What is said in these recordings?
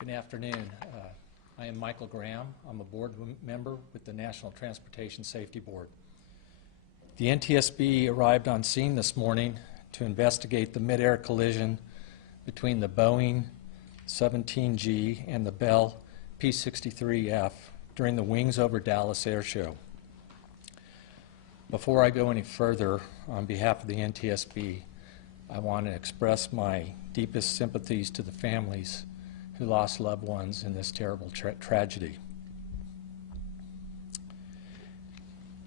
Good afternoon. I am Michael Graham. I'm a board member with the National Transportation Safety Board. The NTSB arrived on scene this morning to investigate the mid-air collision between the Boeing 17G and the Bell P-63F during the Wings over Dallas Air Show. Before I go any further, on behalf of the NTSB, I want to express my deepest sympathies to the families who lost loved ones in this terrible tragedy.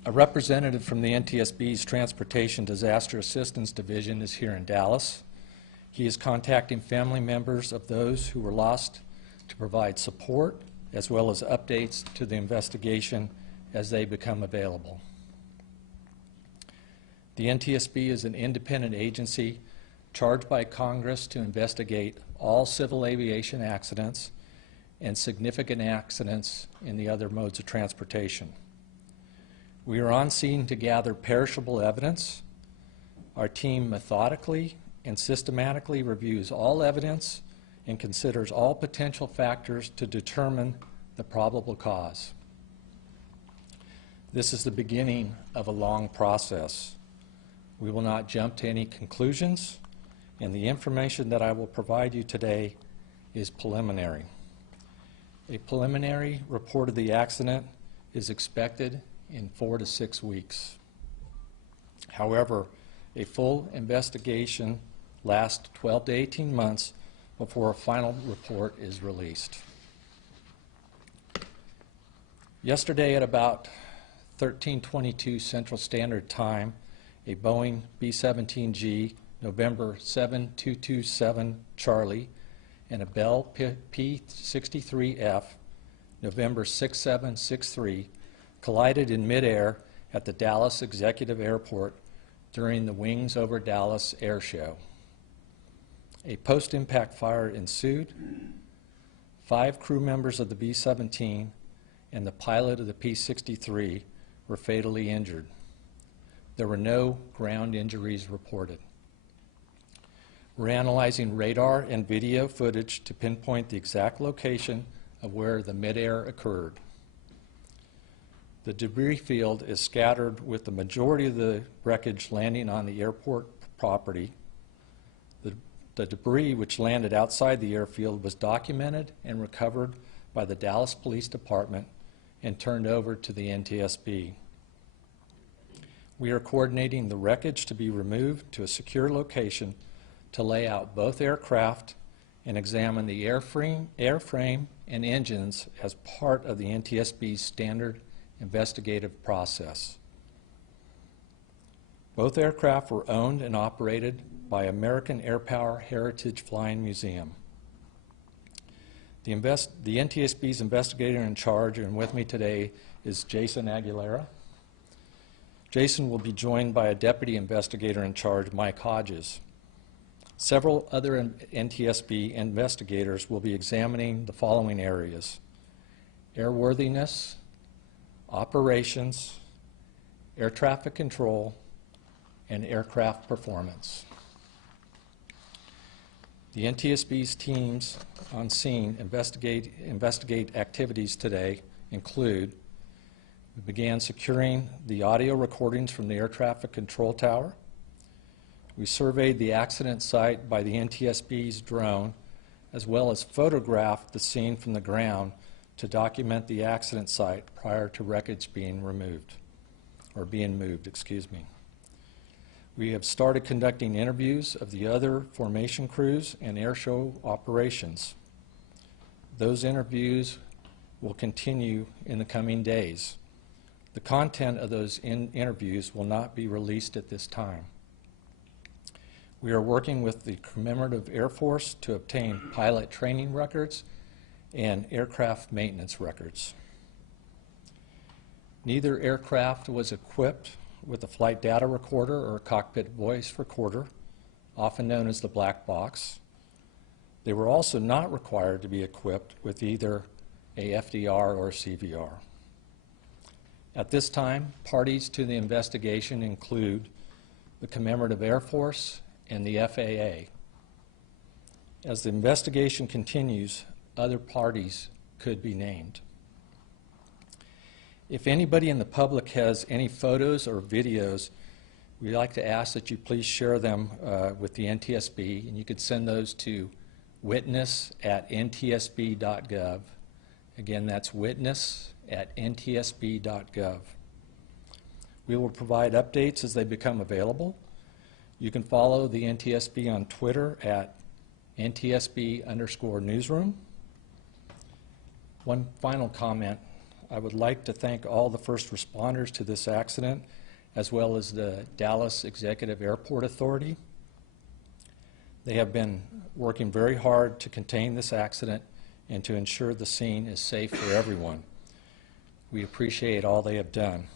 A representative from the NTSB's Transportation Disaster Assistance Division is here in Dallas. He is contacting family members of those who were lost to provide support as well as updates to the investigation as they become available. The NTSB is an independent agency charged by Congress to investigate all civil aviation accidents and significant accidents in the other modes of transportation. We are on scene to gather perishable evidence. Our team methodically and systematically reviews all evidence and considers all potential factors to determine the probable cause. This is the beginning of a long process. We will not jump to any conclusions, and the information that I will provide you today is preliminary. A preliminary report of the accident is expected in 4 to 6 weeks. However, a full investigation lasts 12 to 18 months before a final report is released. Yesterday at about 13:22 Central Standard Time, a Boeing B-17G November 7227 Charlie and a Bell P-63F November 6763 collided in midair at the Dallas Executive Airport during the Wings over Dallas Air Show. A post-impact fire ensued. 5 crew members of the B-17 and the pilot of the P-63 were fatally injured. There were no ground injuries reported. We're analyzing radar and video footage to pinpoint the exact location of where the midair occurred. The debris field is scattered with the majority of the wreckage landing on the airport property. The debris which landed outside the airfield was documented and recovered by the Dallas Police Department and turned over to the NTSB. We are coordinating the wreckage to be removed to a secure location to lay out both aircraft and examine the airframe and engines as part of the NTSB's standard investigative process. Both aircraft were owned and operated by American Air Power Heritage Flying Museum. The NTSB's investigator in charge and with me today is Jason Aguilera. Jason will be joined by a deputy investigator in charge, Mike Hodges. Several other NTSB investigators will be examining the following areas: airworthiness, operations, air traffic control, and aircraft performance. The NTSB's teams on scene investigate activities today include: we began securing the audio recordings from the air traffic control tower. We surveyed the accident site by the NTSB's drone, as well as photographed the scene from the ground to document the accident site prior to wreckage being moved. We have started conducting interviews of the other formation crews and air show operations. Those interviews will continue in the coming days. The content of those interviews will not be released at this time. We are working with the Commemorative Air Force to obtain pilot training records and aircraft maintenance records. Neither aircraft was equipped with a flight data recorder or a cockpit voice recorder, often known as the black box. They were also not required to be equipped with either a FDR or CVR. At this time, parties to the investigation include the Commemorative Air Force and the FAA. As the investigation continues, other parties could be named. If anybody in the public has any photos or videos, we'd like to ask that you please share them with the NTSB, and you could send those to witness@ntsb.gov. Again, that's witness@ntsb.gov. We will provide updates as they become available. You can follow the NTSB on Twitter at NTSB_newsroom. One final comment. I would like to thank all the first responders to this accident, as well as the Dallas Executive Airport Authority. They have been working very hard to contain this accident and to ensure the scene is safe for everyone. We appreciate all they have done.